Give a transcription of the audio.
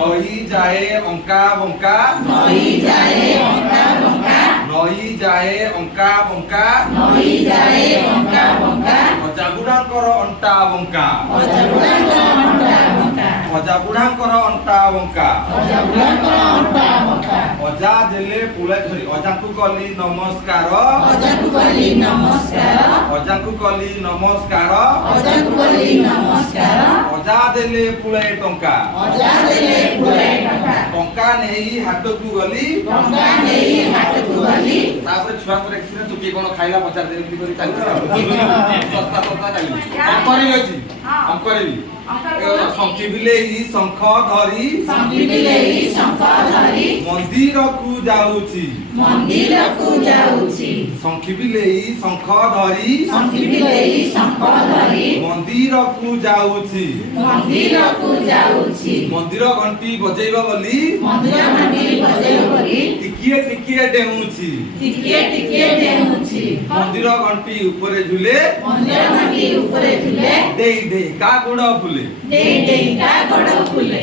নহি যায় অঙ্কা বঙ্কা নহি যায় অঙ্কা বঙ্কা নহি যায় অঙ্কা বঙ্কা নহি যায় অঙ্কা বঙ্কা অজা বুঢ়াଙ୍କର অଣ୍ଟା বঙ্কা অজা বুঢ়াଙ୍କର অଣ୍ଟା ବଙ୍କା ଅଜା ବୁଢ଼ାଙ୍କର ଅଣ୍ଟା ବଙ୍କା ଅଜା ବୁଢ଼ାଙ୍କର ଅଣ୍ଟା ବଙ୍କା ଅଜା ଦେଲେ ପୁଳେ ଧରି ଅଜାଙ୍କୁ କଲି ନମସ୍କାର ଅଜାଙ୍କୁ କଲି ନମସ୍କାର ଅଜାଙ୍କୁ କଲି ନମସ୍କାର ଅଜାଙ୍କୁ କଲି ନମସ୍କାର ଅଜା ଦେଲେ ପୁଳେ ଟଙ୍କା ଅଜା ଦେଲେ ପୁଳାଏ ଟଙ୍କା ଟଙ୍କା ନେଇ ହାଟକୁ ଗଲି ଟଙ୍କା ନେଇ ହାଟକୁ ଗଲି ତାପରେ ଛୁଆଙ୍କର ଏକ୍ସପିରିଏନ୍ସ ତୁ କିଏ କଣ ଖାଇଲା ପଚାରିଦେବେ ଏମିତି କରି ଚାଲିଛି ଅଙ୍କରିବି ଶଙ୍ଖି ବିଲେଇ ଶଙ୍ଖ ଧରି ଶଙ୍ଖି ବିଲେଇ ଶଙ୍ଖ ଧରି ମନ୍ଦିରକୁ ଯାଉଛି ମନ୍ଦିରକୁ ଯାଉଛି ଶଙ୍ଖି ବିଲେଇ ଶଙ୍ଖ ଧରି ଶଙ୍ଖି ବିଲେଇ ଶଙ୍ଖ ଧରି ମନ୍ଦିରକୁ ଯାଉଛି ମନ୍ଦିରକୁ ଯାଉଛି ମନ୍ଦିର ଘଣ୍ଟି ବଜେଇବ ବୋଲି ମନ୍ଦିର ଘଣ୍ଟି ବଜେଇବ ବୋଲି ଟିକିଏ ଟିକିଏ ଡେଉଁଛି ଟିକିଏ ଟିକିଏ ଡେଉଁଛି ମନ୍ଦିର ଘଣ୍ଟି ଉପରେ ଝୁଲେ ମନ୍ଦିର ଘଣ୍ଟି ଉପରେ ଥିଲେ ଦେଇ ଦେଇ କା ଗୋଡ଼ ଫୁଲେ ଡେଇ ଡେଇ କା ଗୋଡ଼ ଫୁଲେ।